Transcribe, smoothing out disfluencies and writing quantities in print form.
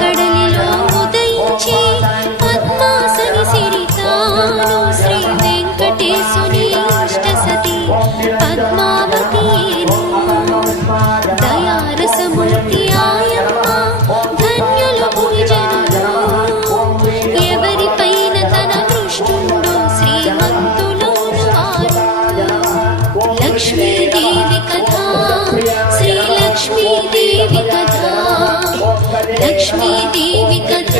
కడలిలో ఉదయించి పద్మాసని సిరితాను శ్రీ వెంకటేశుని ఇష్టసతి పద్మావతియేను దయారసమూర్తి ఆయమ్మ ధన్యులు భువిజనులు ఎవరిపైన తన దృష్టుండో శ్రీమంతులోను వారు లక్ష్మీదేవి కథ శ్రీ లక్ష్మీదేవి కథ లక్ష్మీదేవి కథ